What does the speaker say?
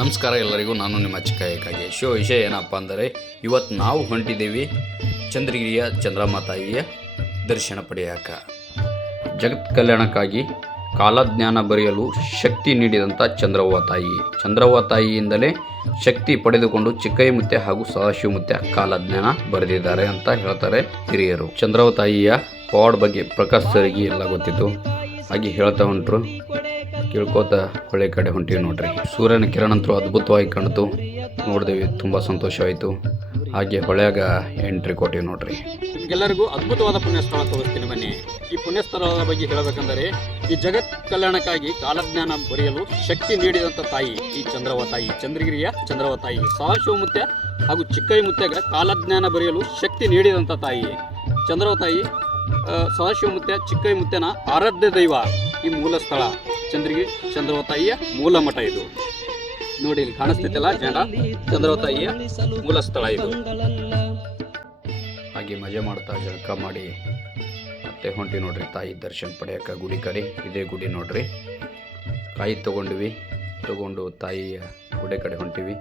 ನಮಸ್ಕಾರ ಎಲ್ಲರಿಗೂ, ನಾನು ನಿಮ್ಮ ಚಿಕ್ಕ ಏಕಾಗಿ. ವಿಷಯ ಏನಪ್ಪ ಅಂದರೆ, ಇವತ್ತು ನಾವು ಹೊಂಟಿದ್ದೀವಿ ಚಂದ್ರಗಿರಿಯ ಚಂದ್ರಮ್ಮ ತಾಯಿಯ ದರ್ಶನ ಪಡೆಯಾಕ. ಜಗತ್ ಕಲ್ಯಾಣಕ್ಕಾಗಿ ಕಾಲಜ್ಞಾನ ಬರೆಯಲು ಶಕ್ತಿ ನೀಡಿದಂಥ ಚಂದ್ರವ್ವ ತಾಯಿ. ಚಂದ್ರವ್ವ ತಾಯಿಯಿಂದಲೇ ಶಕ್ತಿ ಪಡೆದುಕೊಂಡು ಚಿಕ್ಕಯ್ಯಮುತ್ತೆ ಹಾಗೂ ಸದಾಶಿವಮುತ್ತೆ ಕಾಲಜ್ಞಾನ ಬರೆದಿದ್ದಾರೆ ಅಂತ ಹೇಳ್ತಾರೆ ಹಿರಿಯರು. ಚಂದ್ರವ್ವ ತಾಯಿಯ ಪವಾಡ ಬಗ್ಗೆ ಪ್ರಕಾಶ್ ಸರಿಗೆ ಎಲ್ಲ ಗೊತ್ತಿತ್ತು, ಹಾಗೆ ಹೇಳ್ತಾ ಹೊಂಟ್ರು. ಕೇಳ್ಕೋತ ಹೊಳೆ ಕಡೆ ಹೊಂಟಿವಿ ನೋಡ್ರಿ. ಸೂರ್ಯನ ಕಿರಣ ಅಂತೂ ಅದ್ಭುತವಾಗಿ ಕಾಣ್ತು, ನೋಡಿದೆವು, ತುಂಬ ಸಂತೋಷವಾಯಿತು. ಹಾಗೆ ಹೊಳೆಯಾಗ ಎಂಟ್ರಿ ಕೊಟ್ಟಿವಿ ನೋಡ್ರಿ. ನಿಮ್ಗೆಲ್ಲರಿಗೂ ಅದ್ಭುತವಾದ ಪುಣ್ಯಸ್ಥಳ ತೋರಿಸ್ತೀನಿ ಬನ್ನಿ. ಈ ಪುಣ್ಯಸ್ಥಳದ ಬಗ್ಗೆ ಹೇಳಬೇಕಂದರೆ, ಈ ಜಗತ್ ಕಲ್ಯಾಣಕ್ಕಾಗಿ ಕಾಲಜ್ಞಾನ ಬರೆಯಲು ಶಕ್ತಿ ನೀಡಿದಂಥ ತಾಯಿ ಈ ಚಂದ್ರವ್ವ ತಾಯಿ, ಚಂದ್ರಗಿರಿಯ ಚಂದ್ರವ್ವ ತಾಯಿ. ಸದಾಶಿವಮುತ್ತೆ ಹಾಗೂ ಚಿಕ್ಕಯ್ಯಮುತ್ತೆಗೆ ಕಾಲಜ್ಞಾನ ಬರೆಯಲು ಶಕ್ತಿ ನೀಡಿದಂಥ ತಾಯಿ ಚಂದ್ರವ್ವ ತಾಯಿ. ಸದಾಶಿವಮುತ್ತೆ ಚಿಕ್ಕಯ್ಯಮುತ್ತೆನ ಆರಾಧ್ಯ ದೈವ ಈ ಮೂಲ ಸ್ಥಳ ಚಂದ್ರಗಿರಿ ಚಂದ್ರವ್ವ ತಾಯಿಯ ಮೂಲ ಮಠ ಇದು. ನೋಡಿ, ಇಲ್ಲಿ ಕಾಣಿಸ್ತಿತ್ತಲ್ಲ ಜನ, ಚಂದ್ರವ್ವ ತಾಯಿಯ ಮೂಲ ಸ್ಥಳ ಇದು. ಹಾಗೆ ಮಜಾ ಮಾಡ್ತಾ ಜಳಕ ಮಾಡಿ ಮತ್ತೆ ಹೊಂಟಿ ನೋಡ್ರಿ ತಾಯಿ ದರ್ಶನ ಪಡೆಯಕ್ಕೆ ಗುಡಿ ಕಡೆ. ಇದೇ ಗುಡಿ ನೋಡ್ರಿ. ಕಾಯಿ ತಗೊಂಡು ತಾಯಿಯ ಗುಡಿ ಕಡೆ ಹೊಂಟಿವಿ.